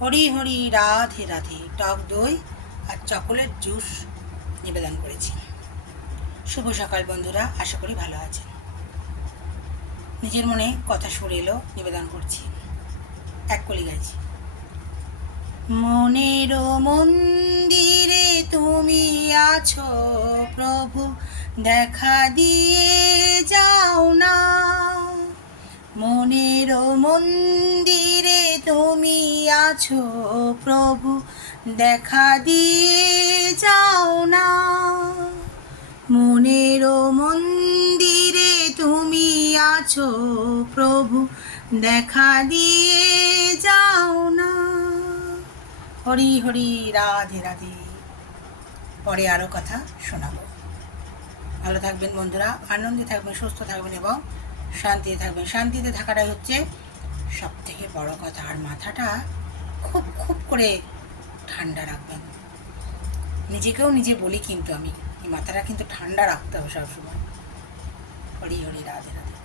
হরি হরি রাধে রাধে। টক দই আর chocolate juice নিবেদন করেছি। শুভ সকাল বন্ধুরা, আশা করি ভালো আছেন। নিজের মনে কথা সুর এলো, নিবেদন করছি। এক কলি গাইছি। মনের মন্দিরে তুমি আছো প্রভু, দেখা দিয়ে যাও না। মনের মন্দিরে তুমি আছো প্রভু, দেখা দিয়ে যাও না। মনের মন্দিরে তুমি আছো প্রভু, দেখা দিয়ে যাও না। হরি হরি রাধে রাধে। পরে আরও কথা শোনাবো। ভালো থাকবেন বন্ধুরা, আনন্দে থাকবেন, সুস্থ থাকবেন এবং শান্তিতে থাকবেন। শান্তিতে থাকাটাই হচ্ছে সব থেকে বড় কথা। আর মাথাটা খুব খুব করে ঠান্ডা রাখবেন। নিজেকেও নিজে বলি কিন্তু আমি, এই মাথাটা কিন্তু ঠান্ডা রাখতে হবে সবসময়। হরি হরি রাধে রাধে।